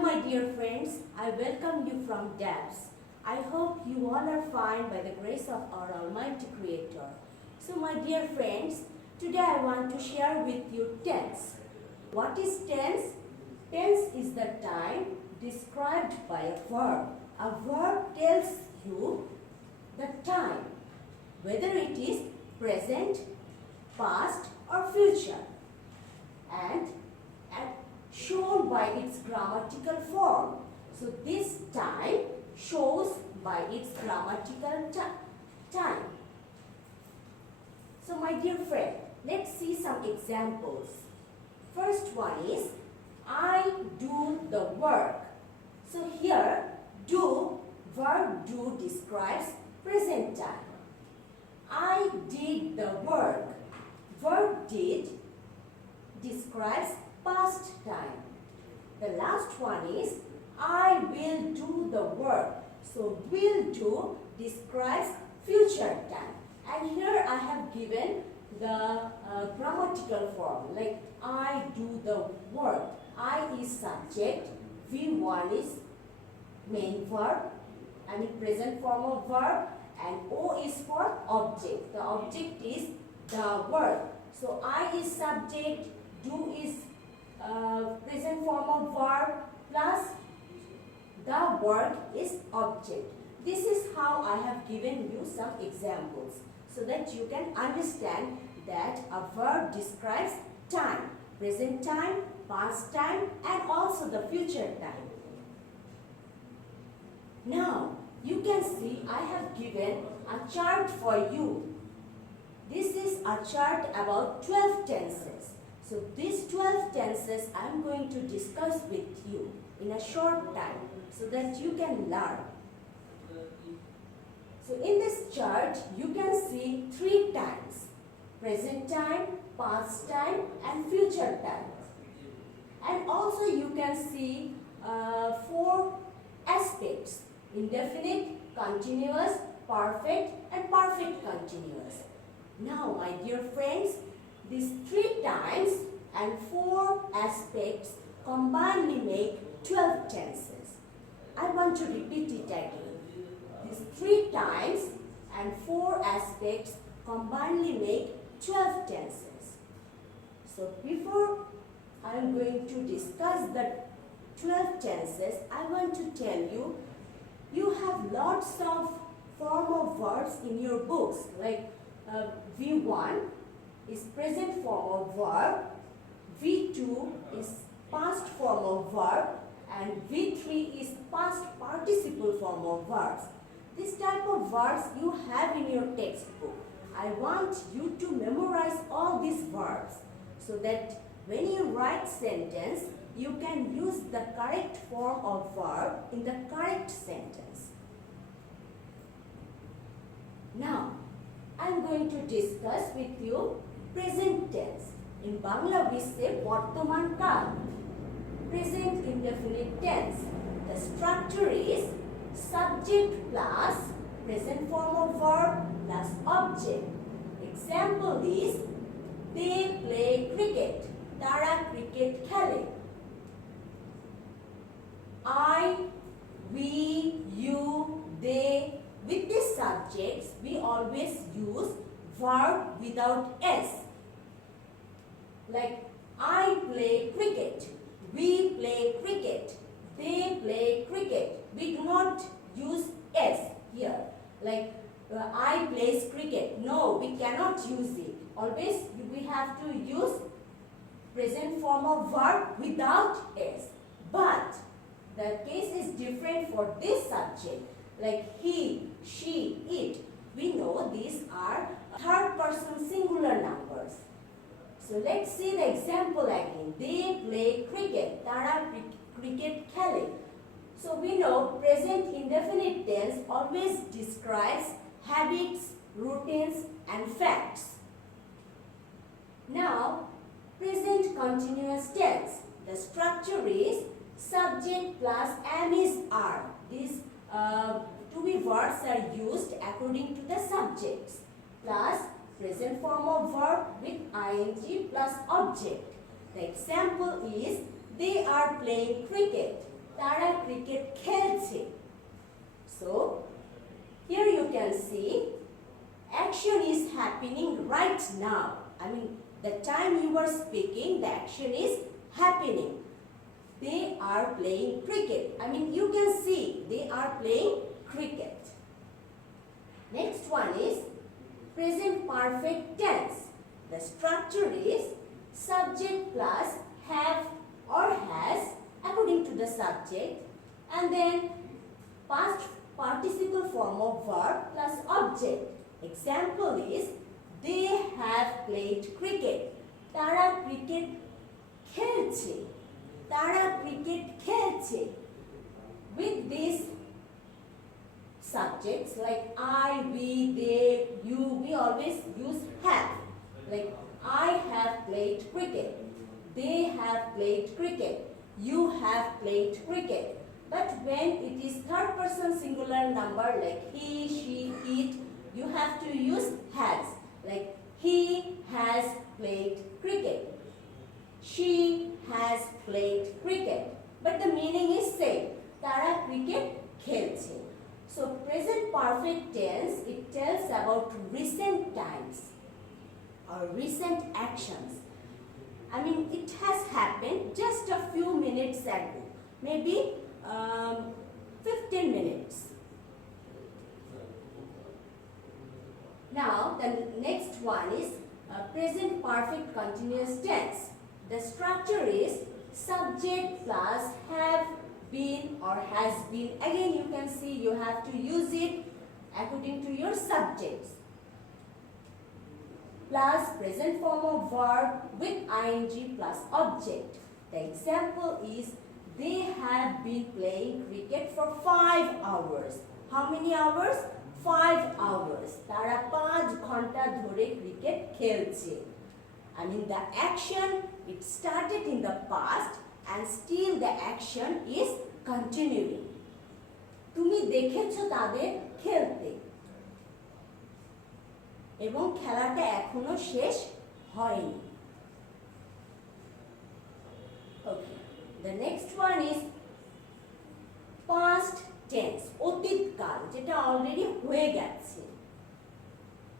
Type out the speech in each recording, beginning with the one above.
my dear friends, I welcome you from depths. I hope you all are fine by the grace of our Almighty Creator. So my dear friends, today I want to share with you tense. What is tense? Tense is the time described by a verb. A verb tells you the time, whether it is present, past or future, and shown by its grammatical form. So this time shows by its grammatical time. So my dear friend, let's see some examples. First one is, I do the work. So here, do, verb do describes present time. I did the work. Verb did describes past time. The last one is, I will do the work. So will do describes future time. And here I have given the grammatical form, like I do the work. I is subject, V1 is main verb, present form of verb, and O is for object. The object is the work. So I is subject, do is present form of verb, plus the work is object. This is how I have given you some examples so that you can understand that a verb describes time, present time, past time, and also the future time. Now, you can see I have given a chart for you. This is a chart about 12 tenses. So these 12 tenses I am going to discuss with you in a short time so that you can learn. So in this chart you can see 3 times: present time, past time and future time. And also you can see 4 aspects: indefinite, continuous, perfect and perfect continuous. Now my dear friends, these 3 times and 4 aspects combinedly make 12 tenses. I want to repeat it again. These 3 times and 4 aspects combinedly make 12 tenses. So before I am going to discuss the 12 tenses, I want to tell you, you have lots of form of verbs in your books, like V1 is present form of verb, V2 is past form of verb, and V3 is past participle form of verbs. This type of verbs you have in your textbook. I want you to memorize all these verbs so that when you write sentence, you can use the correct form of verb in the correct sentence. Now, I am going to discuss with you present tense. In Bangla we say Bortoman Kal. Present indefinite tense. The structure is subject plus present form of verb plus object. Example is, they play cricket. Tara cricket khele. I, we, you, they. With these subjects, we always use verb without s. Like, I play cricket, we play cricket, they play cricket. We do not use s here. Like, I plays cricket. No, we cannot use it. Always we have to use present form of verb without s. But the case is different for this subject. Like he, she, it. We know these are third person singular numbers. So let's see the example again. They play cricket. Tara cricket khele. So we know present indefinite tense always describes habits, routines and facts. Now, present continuous tense. The structure is subject plus am is are. These to be verbs are used according to the subjects, plus present form of verb with ing plus object. The example is, they are playing cricket. তারা cricket খেলছে। So here you can see action is happening right now. I mean, the time you are speaking, the action is happening. They are playing cricket. I mean, you can see they are playing cricket. Next one is present perfect tense. The structure is subject plus have or has according to the subject, and then past participle form of verb plus object. Example is they have played cricket. তারা cricket খেলছে। তারা cricket খেলছে। With these subjects like I, we, they, you, we always use have. Like I have played cricket. They have played cricket. You have played cricket. But when it is third person singular number like he, she, it, you have to use has. Like he has played cricket. She has played cricket. But the meaning is same. Tara cricket khelche. So present perfect tense, it tells about recent times or recent actions. I mean, it has happened just a few minutes ago. Maybe 15 minutes. Now, the next one is present perfect continuous tense. The structure is subject plus have been or has been. Again, you can see you have to use it according to your subjects. Plus present form of verb with ing plus object. The example is they have been playing cricket for 5 hours. How many hours? 5 hours. তারা 5 ঘন্টা ধরে cricket খেলছে। I mean, the action, it started in the past and still the action is continuing. তুমি দেখেছো তাদের খেলতে এবং খেলাটা এখনো শেষ হয়নি। Okay. The next one is past tense, অতীতকাল, যেটা অলরেডি হয়ে গেছে।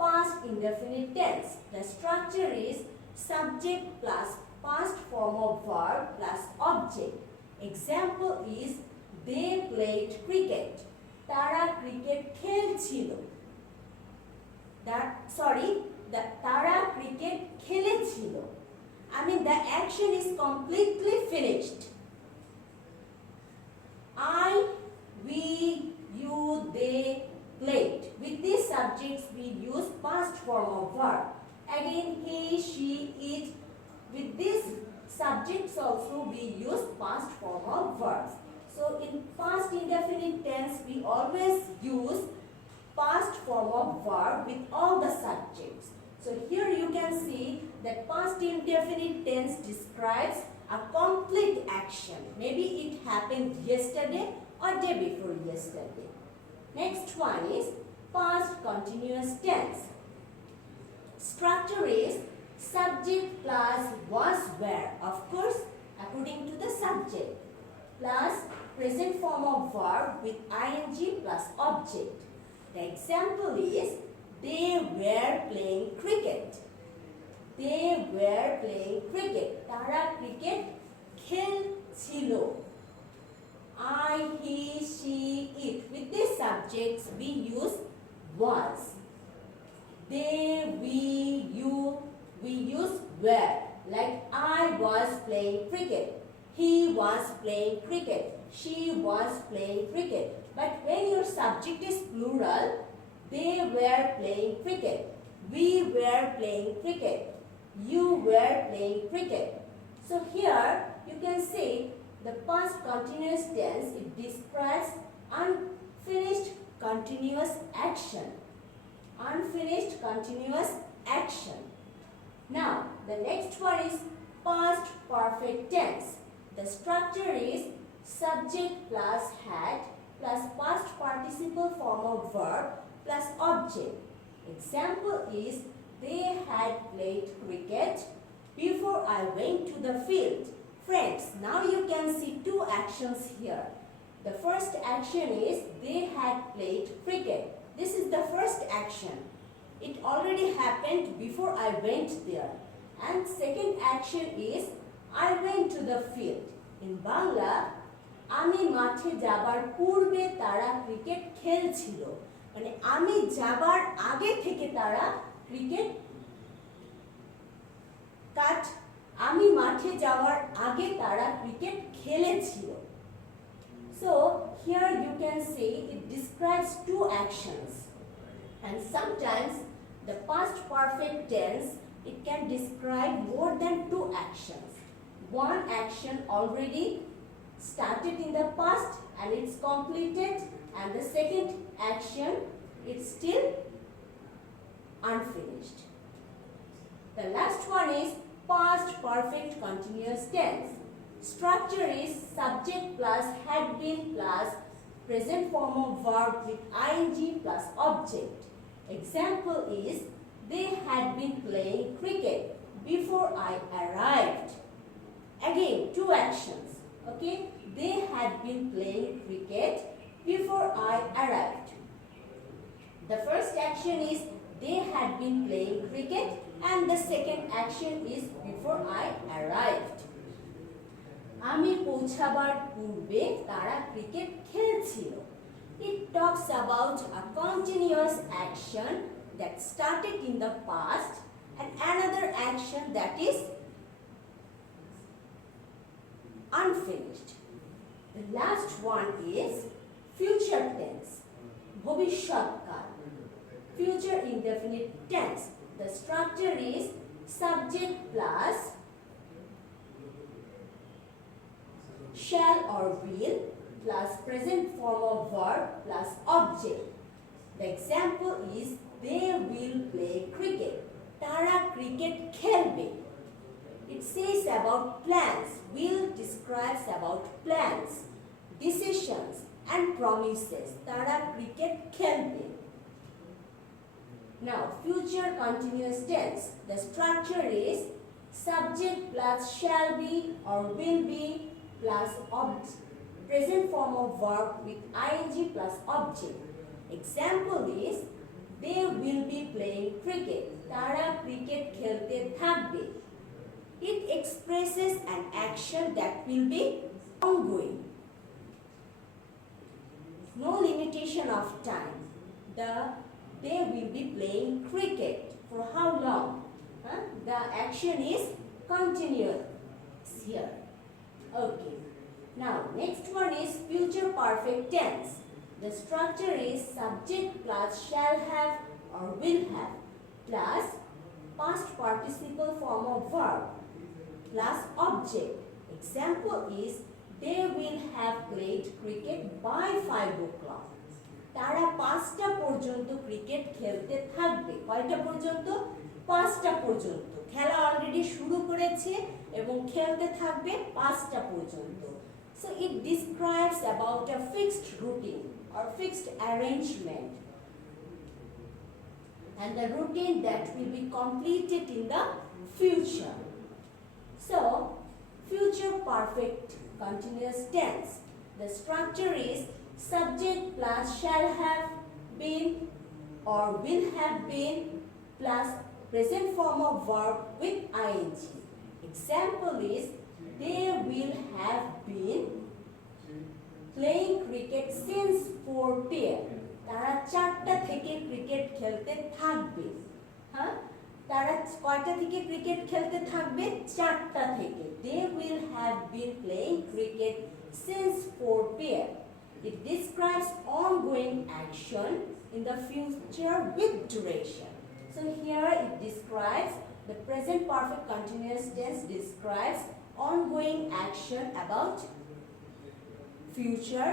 Past indefinite tense. The structure is subject plus past form of verb plus object. Example is they played cricket. তারা ক্রিকেট খেলছিল। তারা ক্রিকেট খেলেছিল। I mean, the action is completely finished. I, we, you, they played. With these subjects, we use past form of verb. Again, he, she, it. With these subjects also, we use past form of verbs. So, in past indefinite tense, we always use past form of verb with all the subjects. So, here you can see that past indefinite tense describes a complete action. Maybe it happened yesterday or day before yesterday. Next one is past continuous tense. Structure is subject plus was were, of course, according to the subject, plus present form of verb with ing plus object. The example is they were playing cricket. They were playing cricket. তারা cricket খেলছিল। I, he, she, it. With these subjects, we use was. They, we, you, we use were. Like I was playing cricket. He was playing cricket. She was playing cricket. But when your subject is plural, they were playing cricket. We were playing cricket. You were playing cricket. So here you can see the past continuous tense, it describes unfinished continuous action. Unfinished continuous action. Now the next one is past perfect tense. The structure is subject plus had plus past participle form of verb plus object. Example is they had played cricket before I went to the field. Friends, now you can see two actions here. The first action is they had played cricket. This is the first action. It already happened before I went there. And second action is I went to the field. In Bangla, আমি মাঠে যাবার পূর্বে তারা cricket খেলছিল। মানে আমি যাবার আগে থেকে তারা ক্রিকেট আমি মাঠে যাওয়ার আগে তারা ক্রিকেট খেলেছিল। So here you can see it describes two actions, and sometimes the past perfect tense it can describe more than two actions. One action already started in the past and it's completed, and the second action is still unfinished. The last one is past perfect continuous tense. Structure is subject plus had been plus present form of verb with ing plus object. Example is they had been playing cricket before I arrived. Again, two actions. Okay, they had been playing cricket before I arrived. The first action is they had been playing cricket, and the second action is before I arrived. আমি পৌঁছাবার পূর্বে তারা cricket খেলছিল। It talks about a continuous action that started in the past and another action that is unfinished. The last one is future tense, ভবিষ্যৎকাল, future indefinite tense. The structure is subject plus shall or will plus present form of verb plus object. The example is they will play cricket. তারা cricket খেলবে। It says about plans. Will describes about plans, decisions and promises. তারা cricket খেলবে। Now, future continuous tense. The structure is subject plus shall be or will be plus present form of verb with ing plus object. Example is they will be playing cricket. তারা cricket খেলতে থাকবে। It expresses an action that will be ongoing. No limitation of time. They will be playing cricket. For how long? The action is continuous here. Okay. Now, next one is future perfect tense. The structure is subject plus shall have or will have plus past participle form of verb plus object. Example is they will have played cricket by 5 o'clock. তারা 5টা পর্যন্ত cricket খেলতে থাকবে। কয়টা পর্যন্ত? 5টা পর্যন্ত। খেলা অলরেডি শুরু করেছে এবং খেলতে থাকবে 5টা পর্যন্ত। So it describes about a fixed routine or fixed arrangement, and the routine that will be completed in the future. So, future perfect continuous tense. The structure is subject plus shall have been or will have been plus present form of verb with ing. Example is they will have been playing cricket since 4 p.m. তারা 4টা থেকে cricket খেলতে থাকবে। হ্যাঁ, তারা কয়টা থেকে cricket খেলতে থাকবে? 4টা থেকে। They will have been playing cricket since 4 p.m. It describes ongoing action in the future with duration. So here it describes the present perfect continuous tense describes ongoing action about future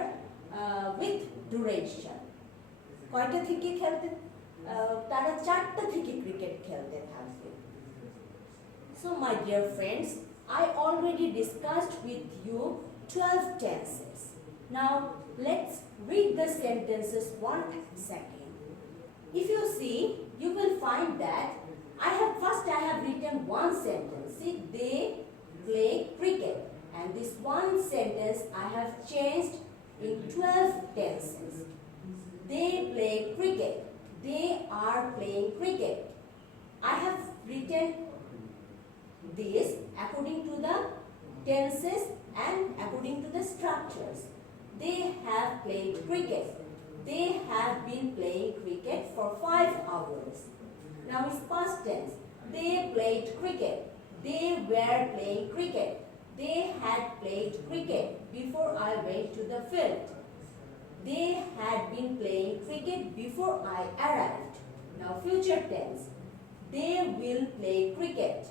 with duration. কয়টা থেকে খেলতে? তারা 4টা থেকে cricket খেলতে থাকবে। So my dear friends, I already discussed with you 12 tenses. Now let's read the sentences one second. If you see, you will find that I have written one sentence. See, they play cricket, and this one sentence I have changed in 12 tenses. They play cricket. They are playing cricket. I have written this according to the tenses and according to the structures. They have played cricket. They have been playing cricket for 5 hours. Now it's past tense. They played cricket. They were playing cricket. They had played cricket before I went to the field. They had been playing cricket before I arrived. Now future tense. They will play cricket.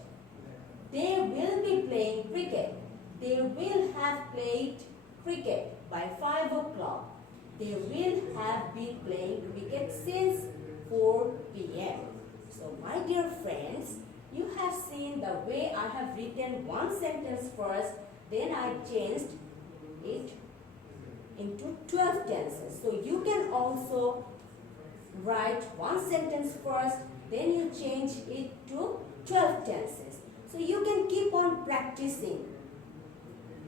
They will be playing cricket. They will have played cricket by 5 o'clock. They will have been playing cricket since 4 p.m. So my dear friends, you have seen the way I have written one sentence first, then I changed it into 12 tenses. So you can also write one sentence first, then you change it to 12 tenses. So you can keep on practicing.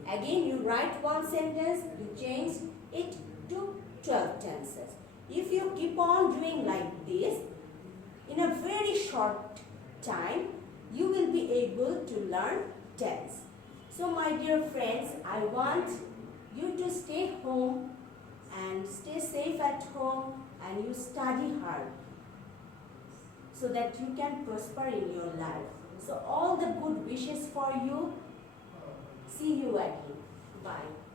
Again, you write one sentence, you change it to 12 tenses. If you keep on doing like this, in a very short time, you will be able to learn tense. So my dear friends, I want you to stay home and stay safe at home and you study hard so that you can prosper in your life. So all the good wishes for you. See you again. Bye.